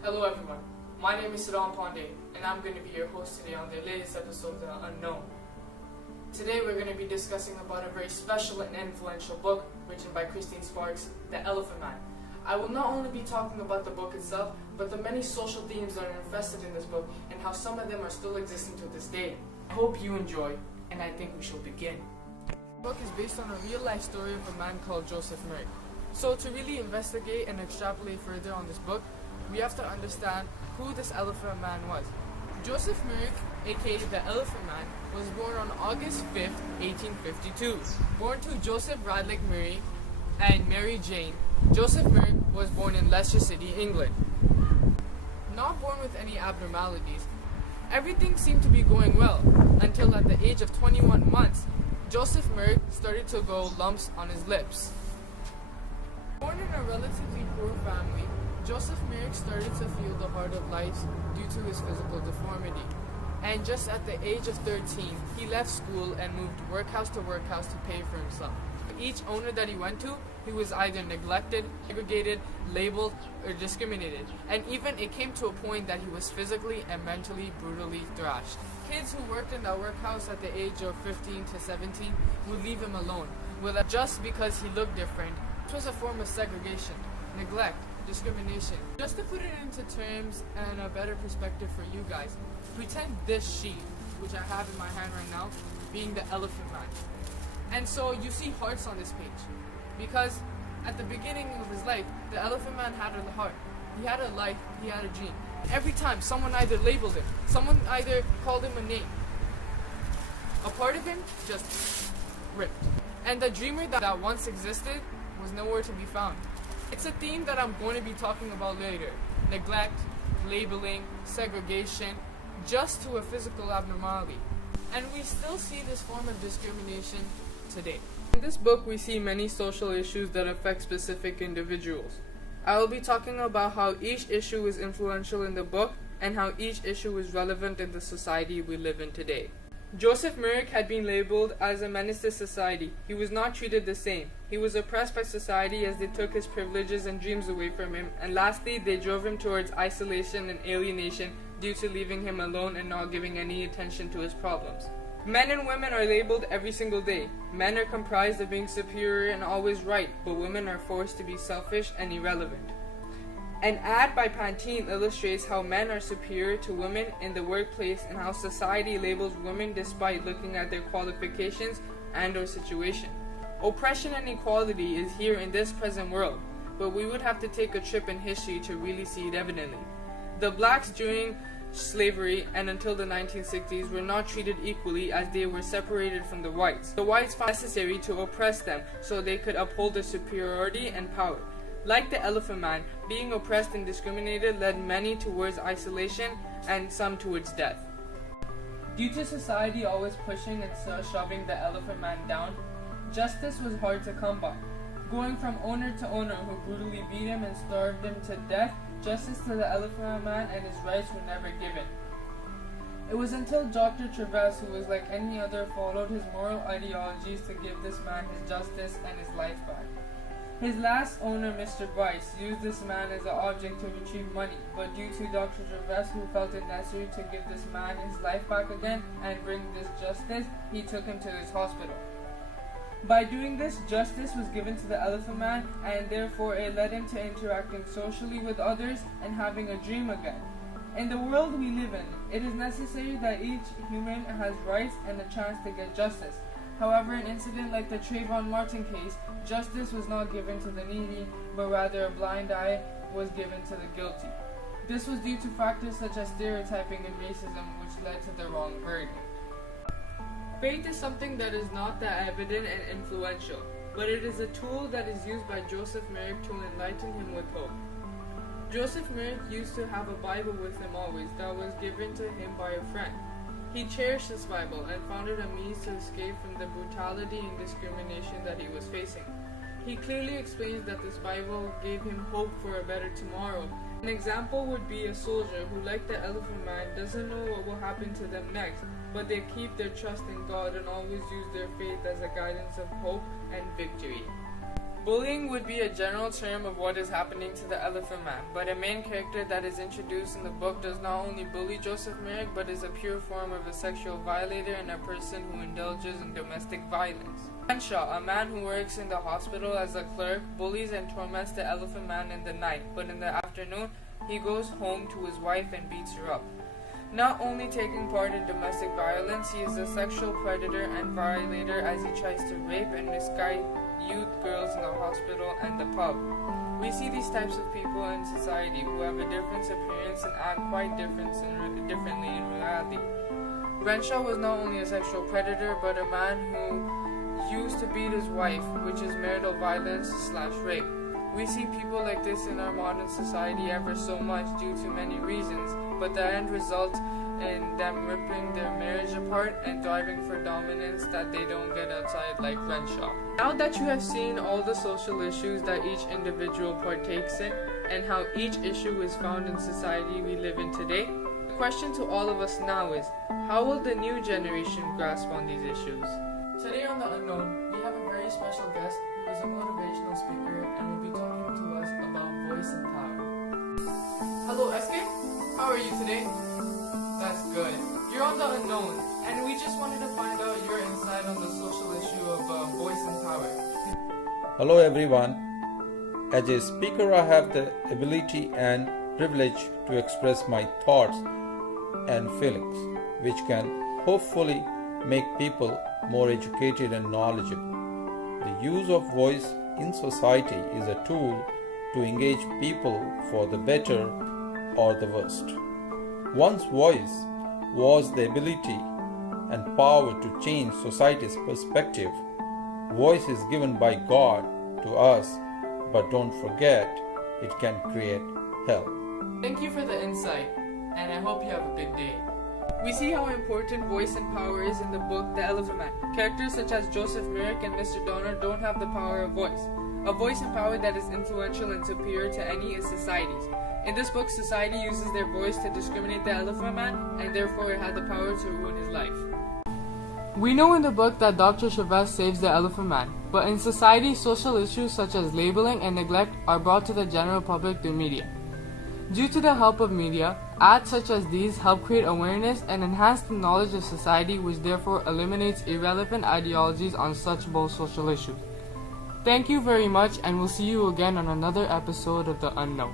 Hello everyone, my name is Elephantman and I'm going to be your host today on the latest episode of The Unknown. Today we're going to be discussing about a very special and influential book written by Christine Sparks, The Elephantman. I will not only be talking about the book itself, but the many social themes that are infested in this book and how some of them are still existing to this day. I hope you enjoy, and I think we shall begin. The book is based on a real-life story of a man called Joseph Merrick. So to really investigate and extrapolate further on this book, we have to understand who this Elephant Man was. Joseph Merrick, aka the Elephant Man, was born on August 5th, 1852. Born to Joseph Radlick Murray and Mary Jane, Joseph Merrick was born in Leicester City, England. Not born with any abnormalities, everything seemed to be going well until at the age of 21 months, Joseph Merrick started to grow lumps on his lips. Born in a relatively poor family, Joseph Merrick started to feel the heart of life due to his physical deformity. And just at the age of 13, he left school and moved workhouse to workhouse to pay for himself. Each owner that he went to, he was either neglected, segregated, labeled, or discriminated. And even it came to a point that he was physically and mentally brutally thrashed. Kids who worked in that workhouse at the age of 15 to 17 would leave him alone, just because he looked different. This was a form of segregation, neglect, discrimination. Just to put it into terms and a better perspective for you guys, pretend this sheet, which I have in my hand right now, being the Elephant Man. And so you see hearts on this page, because at the beginning of his life, the Elephant Man had a heart. He had a life, he had a dream. Every time someone either labeled him, someone either called him a name, a part of him just ripped. And the dreamer that once existed was nowhere to be found. It's a theme that I'm going to be talking about later. Neglect, labeling, segregation, just to a physical abnormality. And we still see this form of discrimination today. In this book, we see many social issues that affect specific individuals. I will be talking about how each issue is influential in the book and how each issue is relevant in the society we live in today. Joseph Merrick had been labeled as a menace to society. He was not treated the same. He was oppressed by society as they took his privileges and dreams away from him, and lastly, they drove him towards isolation and alienation due to leaving him alone and not giving any attention to his problems. Men and women are labeled every single day. Men are comprised of being superior and always right, but women are forced to be selfish and irrelevant. An ad by Pantene illustrates how men are superior to women in the workplace and how society labels women despite looking at their qualifications and/or situation. Oppression and equality is here in this present world, but we would have to take a trip in history to really see it evidently. The blacks during slavery and until the 1960s were not treated equally as they were separated from the whites. The whites found it necessary to oppress them so they could uphold their superiority and power. Like the Elephant Man, being oppressed and discriminated led many towards isolation and some towards death. Due to society always pushing and shoving the Elephant Man down, justice was hard to come by. Going from owner to owner who brutally beat him and starved him to death, justice to the Elephant Man and his rights were never given. It was until Dr. Travis, who was like any other, followed his moral ideologies to give this man his justice and his life back. His last owner, Mr. Bryce, used this man as an object to retrieve money, but due to Dr. Travis, who felt it necessary to give this man his life back again and bring this justice, he took him to his hospital. By doing this, justice was given to the Elephant Man, and therefore it led him to interacting socially with others and having a dream again. In the world we live in, it is necessary that each human has rights and a chance to get justice. However, an incident like the Trayvon Martin case, justice was not given to the needy, but rather a blind eye was given to the guilty. This was due to factors such as stereotyping and racism, which led to the wrong verdict. Faith is something that is not that evident and influential, but it is a tool that is used by Joseph Merrick to enlighten him with hope. Joseph Merrick used to have a Bible with him always that was given to him by a friend. He cherished this Bible and found it a means to escape from the brutality and discrimination that he was facing. He clearly explains that this Bible gave him hope for a better tomorrow. An example would be a soldier who, like the Elephant Man, doesn't know what will happen to them next, but they keep their trust in God and always use their faith as a guidance of hope and victory. Bullying would be a general term of what is happening to the Elephant Man, but a main character that is introduced in the book does not only bully Joseph Merrick, but is a pure form of a sexual violator and a person who indulges in domestic violence. Crenshaw, a man who works in the hospital as a clerk, bullies and torments the Elephant Man in the night, but in the afternoon, he goes home to his wife and beats her up. Not only taking part in domestic violence, he is a sexual predator and violator as he tries to rape and misguide youth girls in the hospital and the pub. We see these types of people in society who have a different appearance and act quite differently in reality. Crenshaw was not only a sexual predator, but a man who used to beat his wife, which is marital violence/rape. We see people like this in our modern society ever so much due to many reasons, but the end result in them ripping their marriage apart and thriving for dominance that they don't get outside like Crenshaw. Now that you have seen all the social issues that each individual partakes in and how each issue is found in society we live in today, the question to all of us now is, how will the new generation grasp on these issues? Today on The Unknown, we have a very special guest who is a motivational speaker and will be talking to us about voice and power. Hello SK, how are you today? That's good. You're on The Unknown, and we just wanted to find out your insight on the social issue of voice and power. Hello everyone. As a speaker, I have the ability and privilege to express my thoughts and feelings, which can hopefully make people more educated and knowledgeable. The use of voice in society is a tool to engage people for the better or the worst. One's voice was the ability and power to change society's perspective. Voice is given by God to us, but don't forget, it can create hell. Thank you for the insight, and I hope you have a good day. We see how important voice and power is in the book The Elephant Man. Characters such as Joseph Merrick and Mr. Donner don't have the power of voice. A voice and power that is influential and superior to any is society's. In this book, society uses their voice to discriminate the Elephant Man, and therefore it had the power to ruin his life. We know in the book that Dr. Chavez saves the Elephant Man, but in society, social issues such as labeling and neglect are brought to the general public through media. Due to the help of media, ads such as these help create awareness and enhance the knowledge of society, which therefore eliminates irrelevant ideologies on such bold social issues. Thank you very much, and we'll see you again on another episode of The Unknown.